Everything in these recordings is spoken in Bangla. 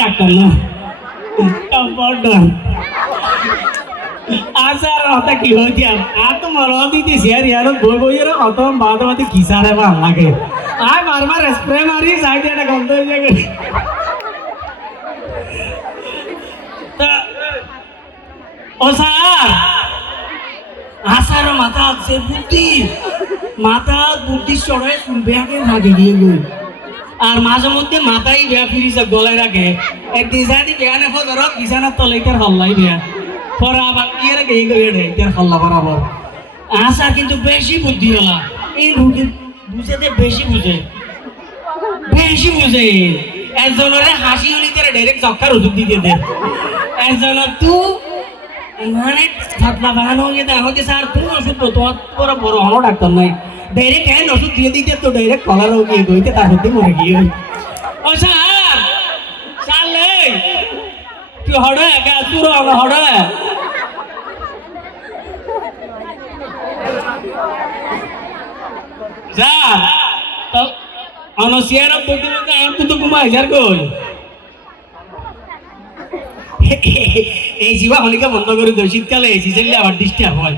ডাক্তার না কম্পাউন্ডার আসার কথা কি হয়েছে আর তো মরণ দিতেছি আর ইয়ার বই বইয়ের অত বাদে বাদে কিসারে ভাল লাগে আর বারবার স্প্রে মারি সাইডে একটা গন্ধ হয়ে যাবে ও স্যার আসার মাথা আছে বুদ্ধি চড়ায় বেয়াকে ভাগে গিয়ে গই আর মাঝে মধ্যে মাথায় বেয়া ফিরিছে গলায় রাখে একদিন সাথে বেয়া নেফো ধরো বিছানার তলে ইতার হল্লাই বেয়া পরে আবার ইয়ে রেখে এই করে ইতার হল্লা বরাবর আসার কিন্তু বেশি বুদ্ধি হলা এই রুগী বুঝেতে বেশি বুঝে একজনের হাসি হলি তারা ডাইরেক্ট চক্কার ওষুধ দিতে দেয় একজনের তু মানে ছাতলা বাগানো গিয়ে দেখা হচ্ছে স্যার তুমি ওষুধ তো তোমার বড় হলো ডাক্তার নাই ডাইরেক্ট হ্যান্ড ওষুধ দিয়ে দিতে তো ডাইরেক্ট কলারও গিয়ে গইতে তার মধ্যে মরে গিয়ে ও স্যার চালে তুই হড়ে একা তুই হড়ে স্যার অনসিয়ার বলতে বলতে আর তো ঘুমাই যার কই এই জীবা হলিকা বন্ধ করে দেয় শীতকালে এসি চললে আবার ডিস্টার্ব হয়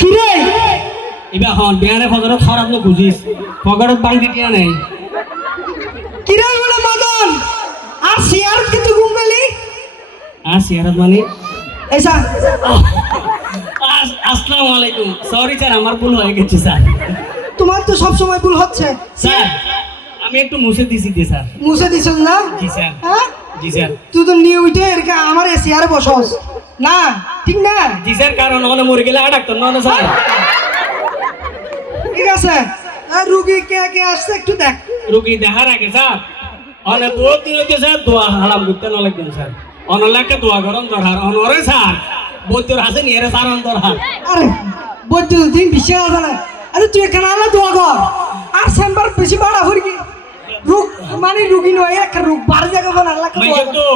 কিরে এবার হন বিহারে ফজরত খারাপ লোক বুঝিস ফগরত বাংটি টিয়া নেই কিরে বলে মদন আর শেয়ার কিন্তু ঘুম পেলি আর সিয়ারত মানে এসা আসসালামু আলাইকুম সরি স্যার আমার ভুল হয়ে গেছে স্যার তোমার তো সব সময় ভুল হচ্ছে স্যার আমি একটু মুছে দিছি দি স্যার মুছে দিছ না জি স্যার হ্যাঁ জি স্যার তুই তো নিয়মিত এরকা আমার শেয়ারে বসস না ঠিক না জি স্যার কারণ ওখানে মরে গেলে আর ডাক্তার না স্যার ঠিক আছে আর রুগী কে কে আসছে একটু দেখ রুগী দেখার আগে স্যার অনেক বহুত দিন হচ্ছে স্যার দোয়া হারাম করতে না লাগবেন স্যার অনলাইনকে দোয়া করন দরকার অনরে স্যার বৈদ্যর আছে নিয়ে স্যার দরকার আরে বৈদ্য দিন বিশ্বাস আছে না আরে তুই এখানে আলো দোয়া কর আর চেম্বার বেশি বাড়া হরি রোগ মানে রুগী নয় একটা রোগ বাড়ি জায়গা বানা আল্লাহকে ভাই তো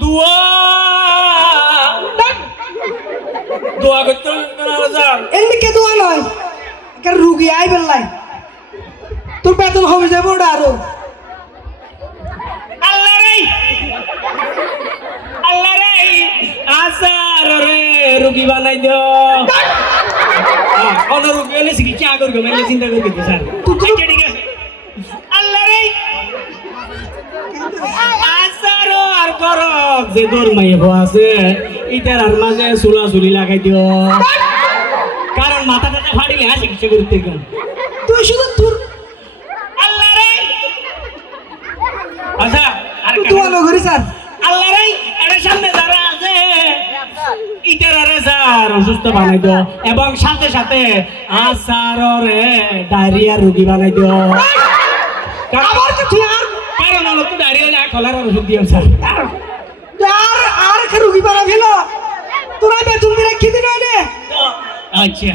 দোয়া দোয়া করতে না স্যার এমনিকে দোয়া নয় একটা রুগী আই বেলাই তোর বেতন হবে যাবো ওটা আরো আল্লাহ রে আসার রে রুগী বানাই দিও অন রুগী হলে চিকিৎসা করবে মানে চিন্তা করবে তো স্যার ঠিক আছে আল্লাহ রে আসার আর করো যে দূর মাইয়ে আছে ইটার আর মাঝে চুলা চুলি লাগাই দিও কারণ মাথা টাথা ফাটিলে হ্যাঁ চিকিৎসা করতে গেল তুই শুধু তোর আল্লাহ রে আচ্ছা আর দোয়া নগরি স্যার আল্লাহ রে এর সামনে যারা আছে ইটারে স্যার অসুস্থ বানাই দিও এবং সাথে সাথে আসারে ডায়রিয়া রোগী বানাই দিও আবার তো তুই আর কারণ হলো তো ডায়রিয়া না কলার ওষুধ দিও স্যার আর একটা রুগী বানা ফেল তোরা বেতন দিয়ে রেখে দিন রে আচ্ছা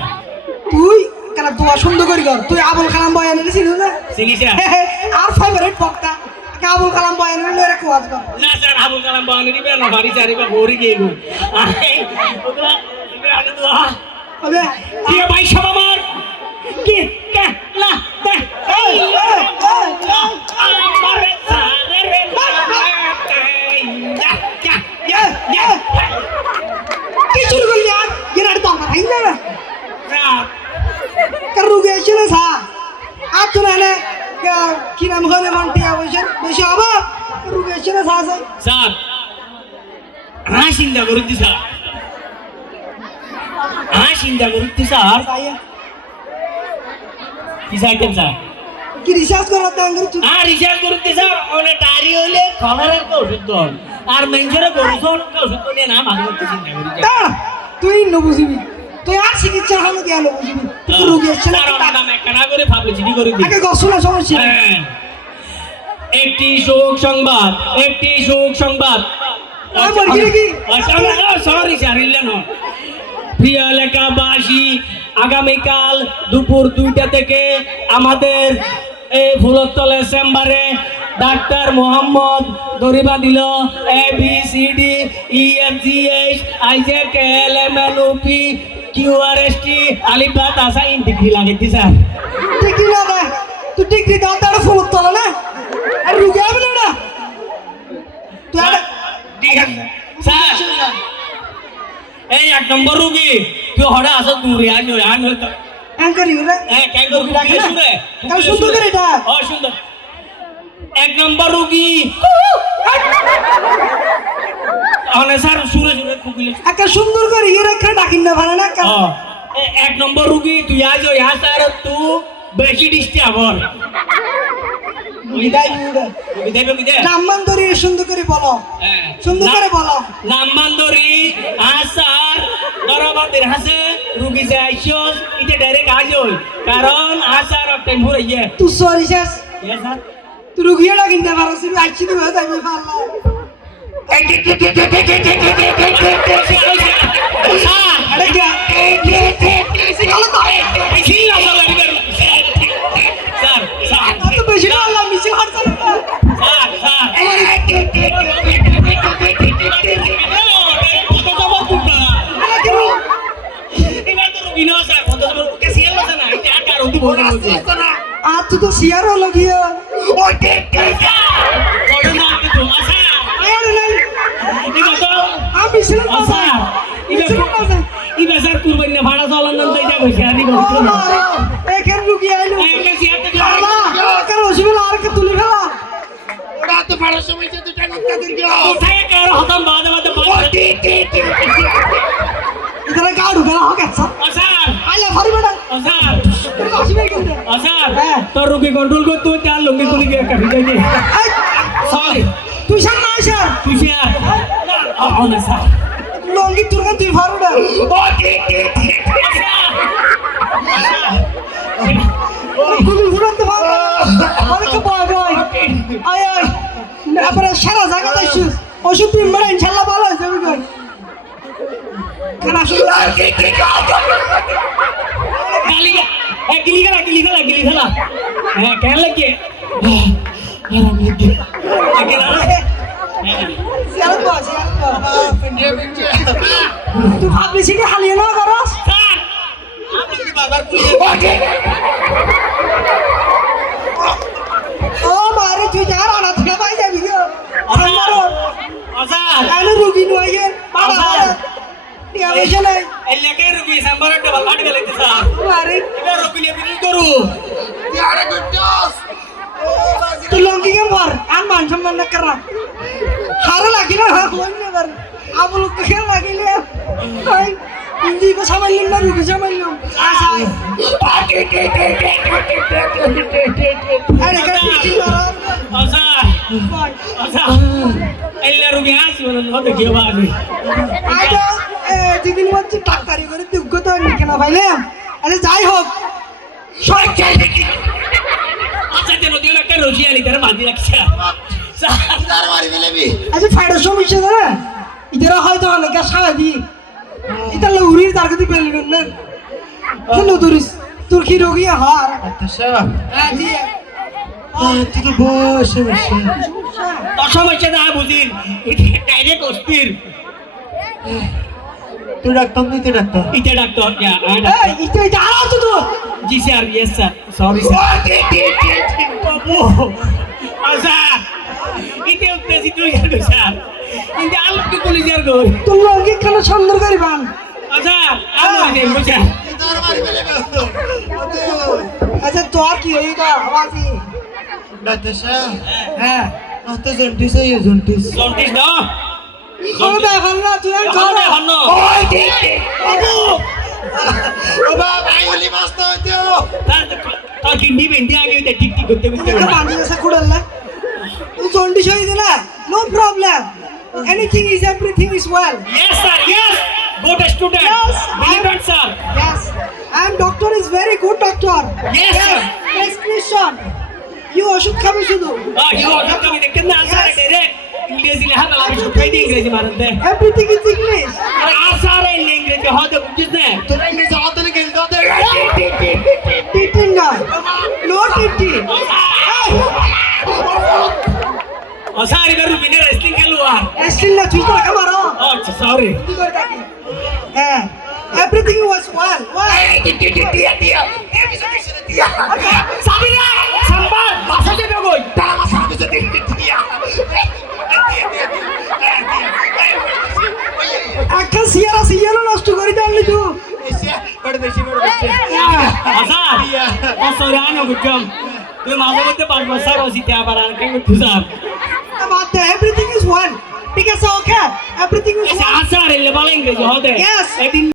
তুই কেন দোয়া সুন্দর করি কর তুই আবুল কালাম বয়ান এনেছিস না চিকিৎসা আর ফেভারিট বক্তা আবুল কালাম বয়ান এনে রে কোয়াজ কর না স্যার আবুল কালাম বানানি দিবে না বাড়ি চারিবা ভরে গিয়ে গো ওগুলা আগে তো হবে কি ভাই সব আমার কি কে লা দে এই আমারে সারে রে কি শুরু করলি আর গিরার দাম খাই না স্যার কার রুগী আছে না স্যার আর তো না কি নাম হলে মন্টি অবশ্যই বেশি হবে রুগী আছে না স্যার স্যার চিন্তা করুন স্যার চিন্তা করুন স্যার কি চাইতেন স্যার কি রিসার্চ করার দাঙ্গের তুই রিসার্চ করতে স্যার অনেক ডায়রি হইলে খবরের ওষুধ দন আর মেঞ্জরে গরুসন ওষুধ নিয়ে না মাঝে মধ্যে চিন্তা করি তুই ন বুঝিবি তুই আর চিকিৎসা হলে দিয়ে বুঝিবি তুই রুগী আছে না নাম একটা না করে পাবলিসিটি করে দিই আগে গসনা সমস্যা একটি শোক সংবাদ আমার কি সরি স্যার ইলেন প্রিয় এলাকাবাসী আগামীকাল দুপুর 2টা থেকে আমাদের এই ফুলতলা চেম্বারে ডাক্তার মোহাম্মদ দরিবা দিল ABCDEFGH IJKLMNOP QRST আলিফ বা তাসা ইন ডিগ্রি লাগাইতে স্যার ডিগ্রি না না তুই ডিগ্রি দাও তার ফলো তোলা না আর রুগী হবে না তুই আর ঠিক আছে স্যার এই 1 নম্বর রোগী তুই হড়া আসো দূরে আন তো অ্যাঙ্কার ইউরে কেন রোগী রাখে না? শুনে কাল সুন্দর করে এটা ও সুন্দর 1 নম্বর রোগী অনে স্যার সুরে সুরে খুকিলে একটা সুন্দর করে ইয়ে রেখে ডাকিন না ভালো না ও 1 নম্বর রোগী তুই আজ ইয়া স্যার তুই বেশি ডিস্টি আবার বিদায় বিদায় বিদায় নাম্বার ধরে সুন্দর করে বলো সুন্দর করে বলো নাম্বান্দরি আসার দরবাদের হাসে রুগী যে আইসোস ইতে ডাইরেক্ট আইসোই কারণ আসার টাইম হয়ে গিয়ে তুই সরি শেষ স্যার তুই রুগিয়ে ডাকিন না পারো তুই আইছি তুই হয়ে যাবি পারলা আরে কি ভালো তো এত বেশি পারলাম মিশে হাঁটতে আর তুই তো শিয়ার হলো গিয়ে আমি ছিলাম ভাড়া চলার নাম এখানে রুগী আইলো কারো অসুবিধা আর কে তুলে ফেলা इधर गाड़ गला हो गया आले फरी बेटा অসুবিধা কিন্তু তোর রোগী কন্ট্রোল করতে হচ্ছে আর লঙ্গি তুলি গিয়ে কাটি যাই সরি তুই সামনে আইসা তুই স্যার না স্যার লঙ্গি তোর কাছে তুই ফারুডা গুলি ঘুরাতে পারবে অনেক বয় বয় আয় আয় আপরে সারা জায়গা যাইছিস ওষুধ তুই মেরে ইনশাআল্লাহ ভালো হয়ে যাবে কই খানা শুরু গিলি খেলা হ্যাঁ কেন লাগে সিয়াল বস তুই ভাবলি কি হালিয়ে না করস ও মারে তুই যা রানা থেকে পাই যাবি গো আরে রুগী নয় বাবা টিয়া বসে নাই এলাকার রোগী সাম্বার ডাবল কাট গেলে তো স্যার আরে এটা রোগী নিয়ে বিল করু তুই লঙ্কি কেন ভর আর মান সম্মান না করা হারে লাগি না হই না বার আবুল কে লাগিলে ভাই ইন্দি কো সামাইলাম না রুগী সামাইলাম আশা আরে কে কি মারা আচ্ছা এলা রোগী আসি বলে হতে কি বানি আইডা যেদিন হচ্ছে ডাক্তারি করে যোগ্যতা নিকে না পাইলাম আরে যাই হোক সরকার আচ্ছা যেন দিও একটা রোজি আলি তার বাঁধি রাখছে আচ্ছা ফাইডার সমস্যা না ইদারা হয়তো অনেক সারা দি এটা উড়ির তার কাছে পেলেন না কেন তুরিস তোর কি রোগী হার হ্যাঁ জি তুই তো বসে বসে সমস্যা না বুঝিন ডাইরেক্ট অস্থির তুই ডাক্তার নিতে ডাক্তার ইতে ডাক্তার এই এটা আলো তো তো জি sir yes sir sorry sir বাবু আচ্ছা ইতে উঠতেছি তুই জানো স্যার ইতে আলু কি তুলি যার গো তোর লঙ্কি কেন সুন্দর করে বান আচ্ছা আমি যাই বুঝা আচ্ছা তোর কি হই তো আওয়াজি ডাক্তার সাহেব হ্যাঁ তো জন্টিস হয়ে জন্টিস জন্টিস দাও কোন ব্যাপার না তুই আর ঘর হানো বাবু বাবা ভাই হলি মাস্ত হইতো তার কিন্ডি বেন্ডি আগে টিক টিক করতে করতে বান্ধি এসে কুড়ালে তুই জন্ডিস হই দিলা no problem anything is everything is well Yes, sir. Yes. Good student. Yes, Brilliant, sir. Yes, and doctor is very good doctor. Yes, sir. Prescription. You oshud খাবে শুধু। You are not coming. They can't answer it direct. English ले हम आगे शुरू कर देंगे इंग्लिश मारते हैं। Everything is English. अरे आसार है इंग्लिश हो तो कुछ नहीं। তোর ইংলিশ হাতে লিখে দাও Teaching না। No teaching. ও স্যার এবার রুবিনে রেসলিং খেলোয়াড় Wrestling না তুই তো আমারও আচ্ছা সরি কি করে থাকি হ্যাঁ এভরিথিং ওয়াজ ওয়েল সাবিনা সম্পাদ বাসা যাবে কই একটা সিয়ারা নষ্ট করে দিলি তুই আচ্ছা ও সরানো গুজম তুই মাঝে মধ্যে 5 বছর হইতে আবার আর কেন তুজার About everything is one. Because okay, everything is আচ্ছা one. আচ্ছা রে লেবাল ইংরেজি হদে Yes. এদিন